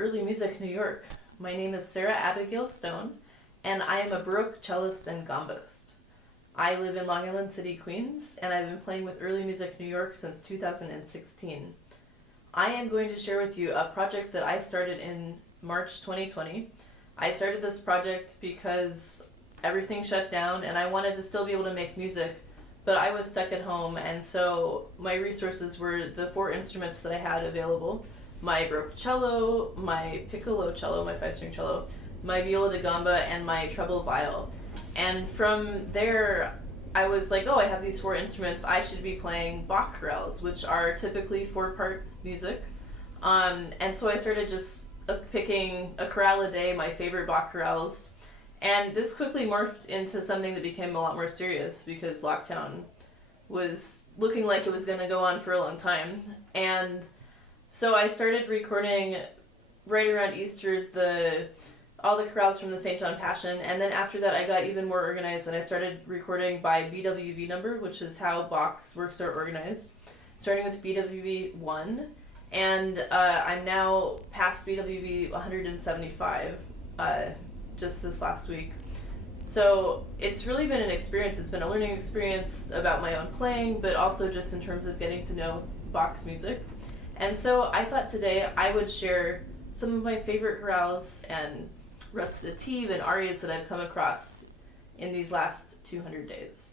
early music New York. My name is Sarah Abigael Stone, and I am a Baroque cellist and gambist. I live in Long Island City, Queens, and I've been playing with early music New York since 2016. I am going to share with you a project that I started in March 2020. I started this project because everything shut down and I wanted to still be able to make music, but I was stuck at home, and so my resources were the 4 instruments that I had available: my Baroque cello, my piccolo cello, my 5-string cello, my viola da gamba, and my treble viol. And from there, I was like, oh, I have these 4 instruments, I should be playing Bach chorales, which are typically 4-part music. And so I started just picking a chorale a day, my favorite Bach chorales. And this quickly morphed into something that became a lot more serious because lockdown was looking like it was going to go on for a long time. And so I started recording right around Easter all the chorales from the St. John Passion, and then after that I got even more organized and I started recording by BWV number, which is how Bach's works are organized, starting with BWV 1, and I'm now past BWV 175 just this last week. So it's really been an experience. It's been a learning experience about my own playing, but also just in terms of getting to know Bach's music. And so I thought today I would share some of my favorite chorales and recitative and arias that I've come across in these last 200 days.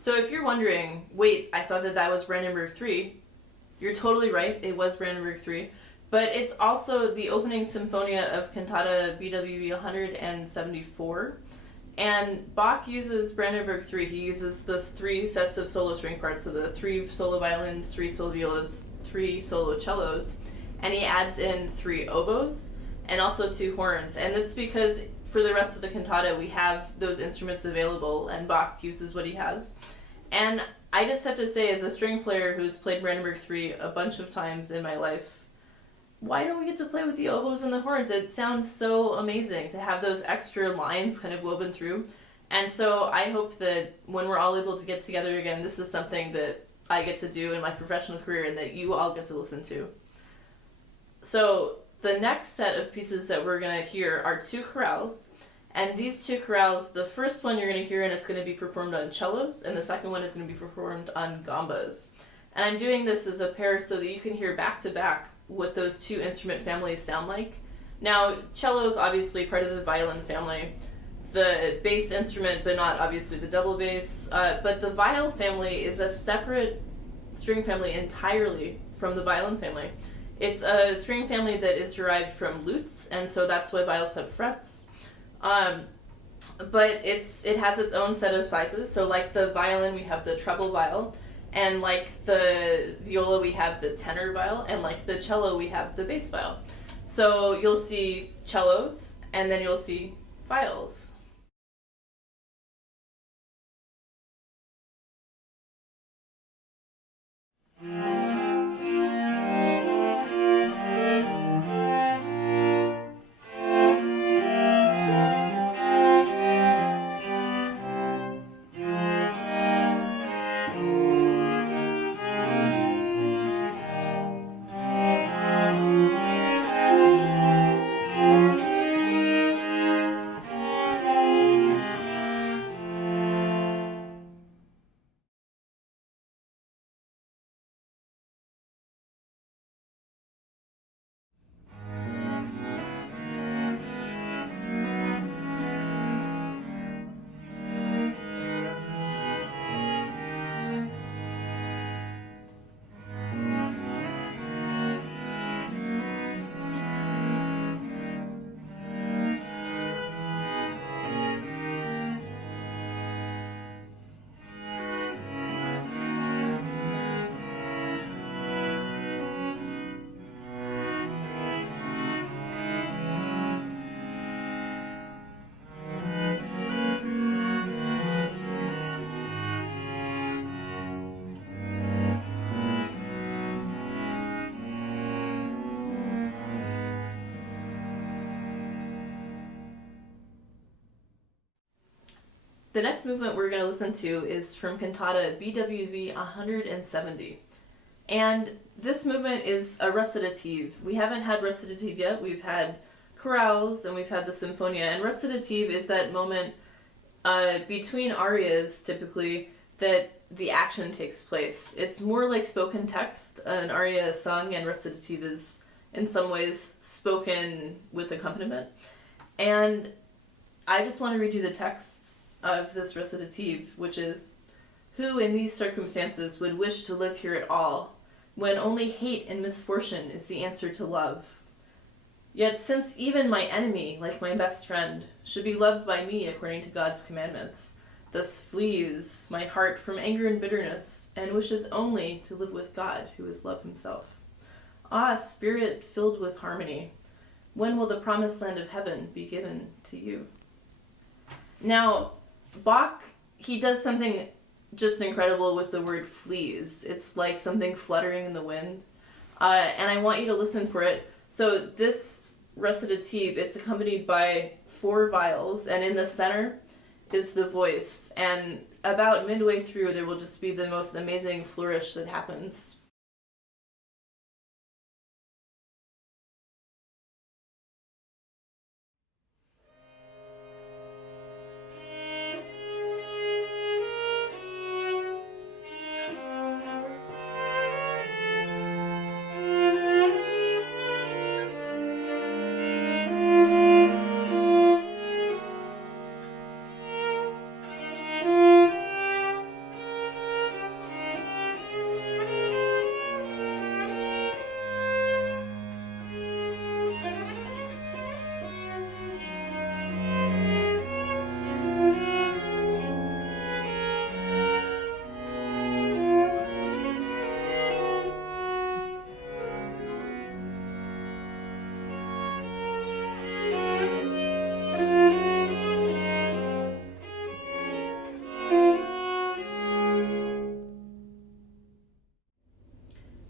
So if you're wondering, wait, I thought that was Brandenburg 3, you're totally right, it was Brandenburg 3, but it's also the opening Sinfonia of Cantata BWV 174, and Bach uses Brandenburg 3. He uses those 3 sets of solo string parts, so the 3 solo violins, 3 solo violas, 3 solo cellos, and he adds in 3 oboes and also 2 horns, and that's because for the rest of the cantata we have those instruments available and Bach uses what he has. And I just have to say, as a string player who's played Brandenburg 3 a bunch of times in my life, why don't we get to play with the oboes and the horns? It sounds so amazing to have those extra lines kind of woven through. And so I hope that when we're all able to get together again, this is something that I get to do in my professional career and that you all get to listen to. So the next set of pieces that we're going to hear are 2 chorales. And these 2 chorales, the first one you're going to hear and it's going to be performed on cellos, and the second one is going to be performed on gambas. And I'm doing this as a pair so that you can hear back to back what those 2 instrument families sound like. Now, cello is obviously part of the violin family, the bass instrument, but not obviously the double bass. But the viol family is a separate string family entirely from the violin family. It's a string family that is derived from lutes, and so that's why viols have frets. But it has its own set of sizes. So like the violin, we have the treble viol, and like the viola, we have the tenor viol, and like the cello, we have the bass viol. So you'll see cellos, and then you'll see viols. The next movement we're going to listen to is from Cantata BWV 170. And this movement is a recitative. We haven't had recitative yet. We've had chorales and we've had the Sinfonia. And recitative is that moment between arias, typically, that the action takes place. It's more like spoken text. An aria is sung and recitative is in some ways spoken with accompaniment. And I just want to read you the text of this recitative, which is, "Who in these circumstances would wish to live here at all, when only hate and misfortune is the answer to love? Yet since even my enemy, like my best friend, should be loved by me according to God's commandments, thus flees my heart from anger and bitterness, and wishes only to live with God, who is love himself. Ah, spirit filled with harmony, when will the promised land of heaven be given to you?" Now, Bach, he does something just incredible with the word flees. It's like something fluttering in the wind. And I want you to listen for it. So this recitative, it's accompanied by 4 viols, and in the center is the voice. And about midway through, there will just be the most amazing flourish that happens.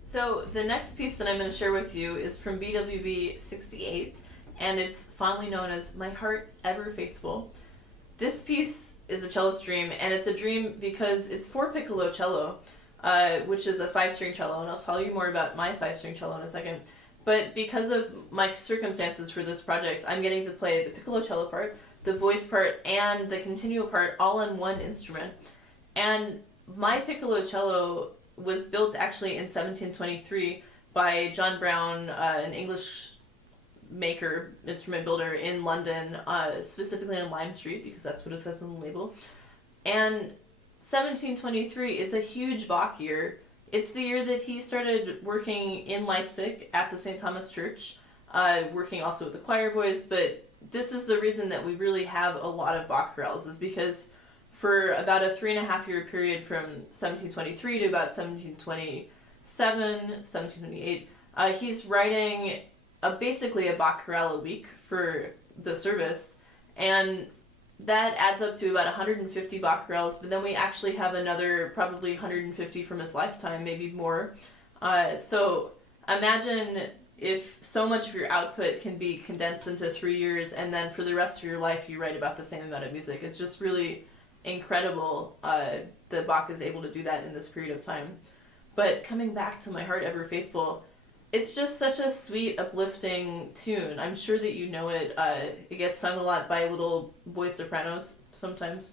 So the next piece that I'm going to share with you is from BWV 68, and it's fondly known as My Heart Ever Faithful. This piece is a cello stream, and it's a dream because it's for piccolo cello, which is a 5-string cello, and I'll tell you more about my 5-string cello in a second. But because of my circumstances for this project, I'm getting to play the piccolo cello part, the voice part, and the continuo part all on one instrument. And my piccolo cello was built actually in 1723 by John Brown, an English maker, instrument builder in London, specifically on Lime Street, because that's what it says on the label. And 1723 is a huge Bach year. It's the year that he started working in Leipzig at the St. Thomas Church, working also with the choir boys, but this is the reason that we really have a lot of Bach chorales, is because for about a 3.5-year period from 1723 to about 1727, 1728, he's writing basically a Bach chorale a week for the service, and that adds up to about 150 Bach chorales, but then we actually have another probably 150 from his lifetime, maybe more. So imagine if so much of your output can be condensed into 3 years, and then for the rest of your life you write about the same amount of music. It's just really incredible that Bach is able to do that in this period of time. But coming back to My Heart Ever Faithful, it's just such a sweet, uplifting tune. I'm sure that you know it. It gets sung a lot by little boy sopranos sometimes.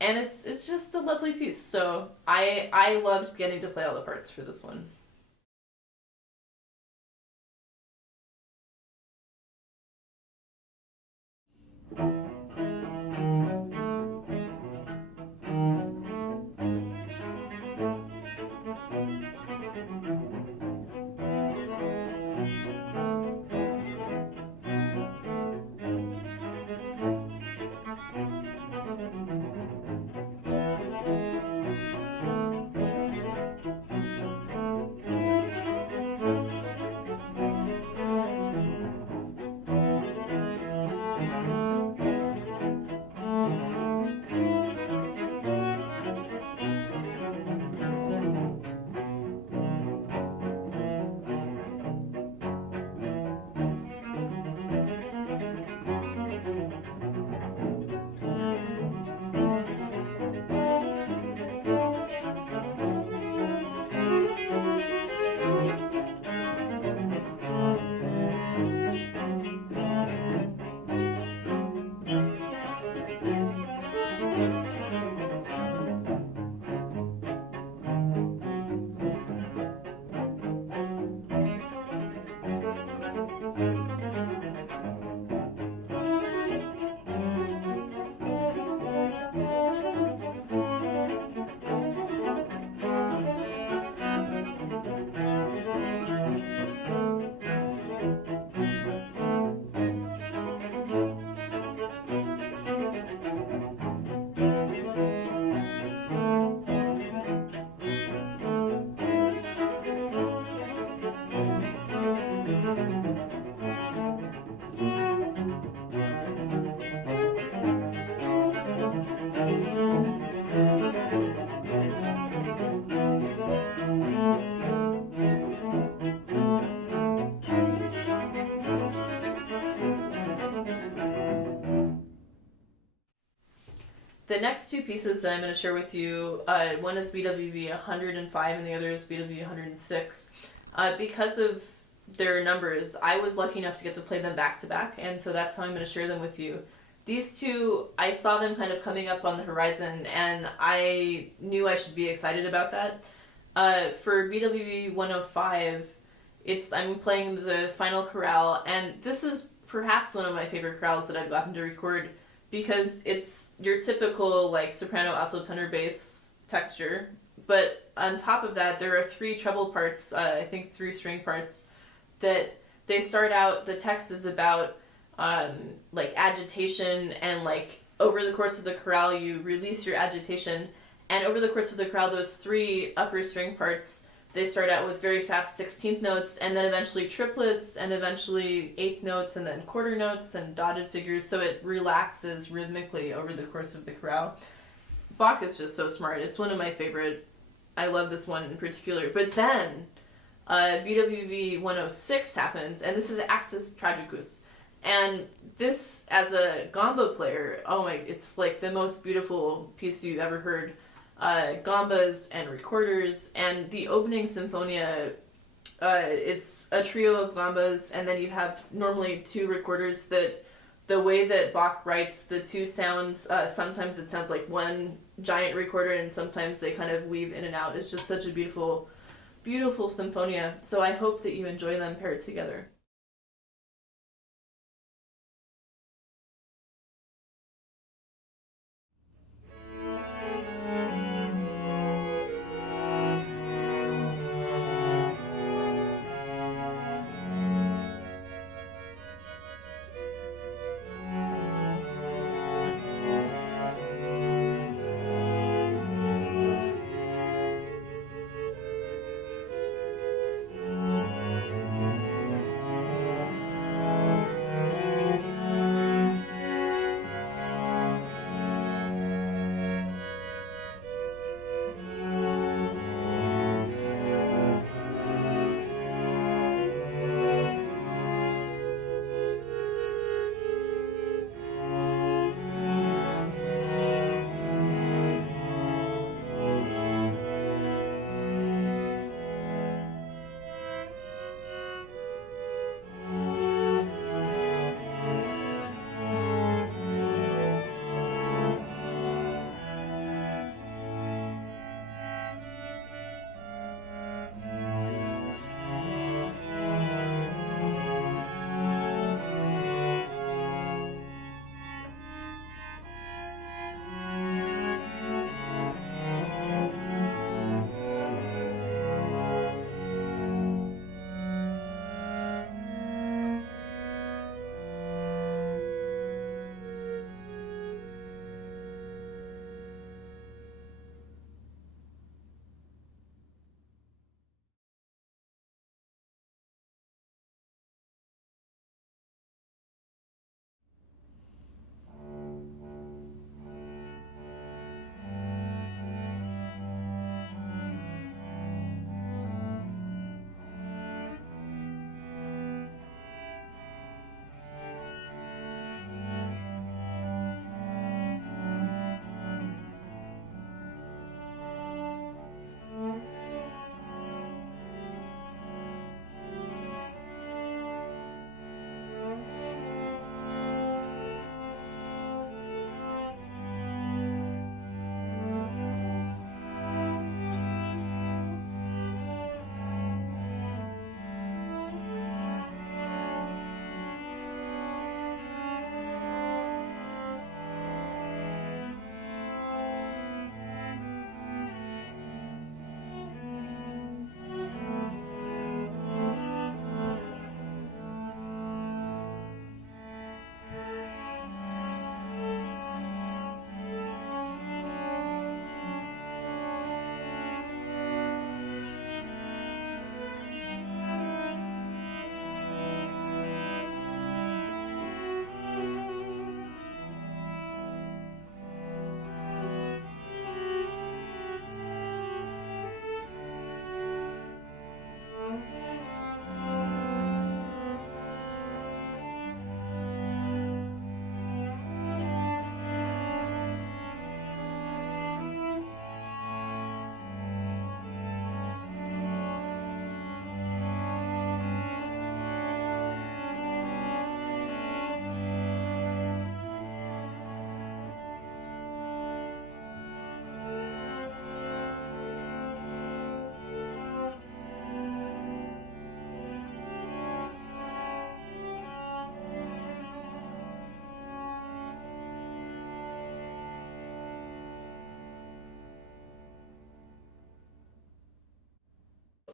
And it's just a lovely piece. So I loved getting to play all the parts for this one. The next two pieces that I'm going to share with you, one is BWV 105 and the other is BWV 106. Because of their numbers, I was lucky enough to get to play them back to back, and so that's how I'm going to share them with you. These two, I saw them kind of coming up on the horizon, and I knew I should be excited about that. For BWV 105, I'm playing the final chorale, and this is perhaps one of my favorite chorales that I've gotten to record, because it's your typical like soprano, alto, tenor, bass texture, but on top of that there are 3 treble parts, I think 3 string parts, that they start out, the text is about like agitation, and like over the course of the chorale you release your agitation, and over the course of the chorale those 3 upper string parts, they start out with very fast 16th notes, and then eventually triplets, and eventually 8th notes, and then quarter notes, and dotted figures, so it relaxes rhythmically over the course of the chorale. Bach is just so smart. It's one of my favorite. I love this one in particular. But then, BWV 106 happens, and this is Actus Tragicus. And this, as a gamba player, oh my, it's like the most beautiful piece you've ever heard. Gambas and recorders, and the opening Sinfonia, it's a trio of gambas, and then you have normally 2 recorders. That the way that Bach writes the 2 sounds, sometimes it sounds like one giant recorder, and sometimes they kind of weave in and out. It's just such a beautiful, beautiful Sinfonia. So I hope that you enjoy them paired together.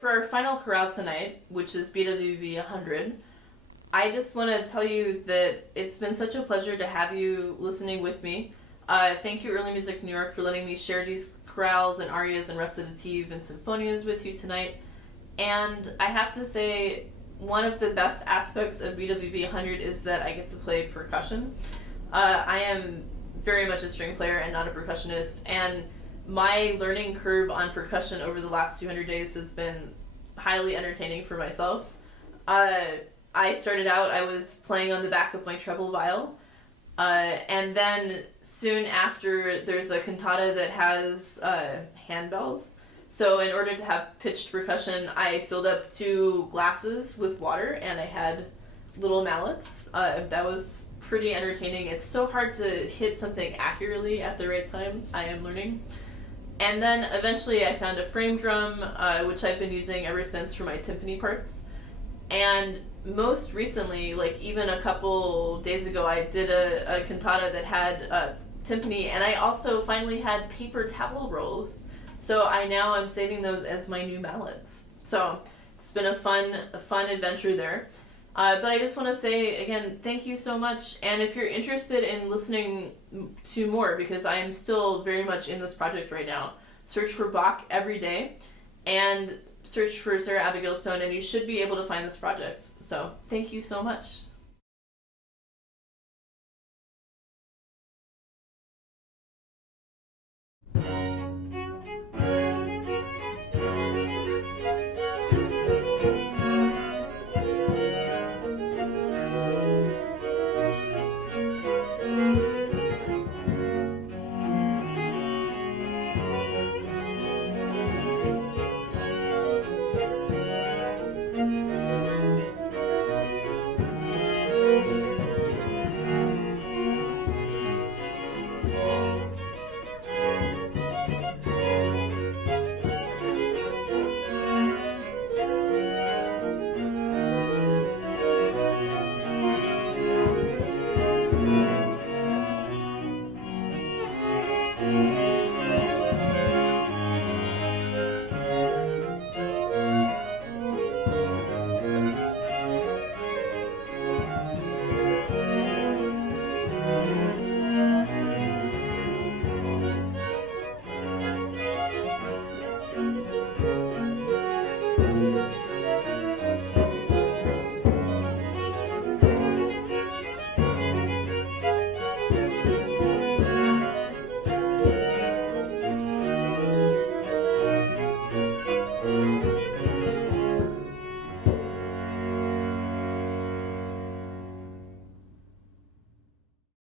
For our final chorale tonight, which is BWV 100, I just want to tell you that it's been such a pleasure to have you listening with me. Thank you, Early Music New York, for letting me share these chorales and arias and recitative and sinfonias with you tonight. And I have to say, one of the best aspects of BWV 100 is that I get to play percussion. I am very much a string player and not a percussionist, and my learning curve on percussion over the last 200 days has been highly entertaining for myself. I started out, I was playing on the back of my treble viol, and then soon after there's a cantata that has handbells. So in order to have pitched percussion, I filled up 2 glasses with water and I had little mallets. That was pretty entertaining. It's so hard to hit something accurately at the right time. I am learning. And then eventually I found a frame drum, which I've been using ever since for my timpani parts. And most recently, like even a couple days ago, I did a cantata that had timpani, and I also finally had paper towel rolls. So now I'm saving those as my new mallets. So it's been a fun adventure there. But I just want to say, again, thank you so much. And if you're interested in listening to more, because I am still very much in this project right now, search for Bach Everyday and search for Sarah Abigael Stone, and you should be able to find this project. So thank you so much.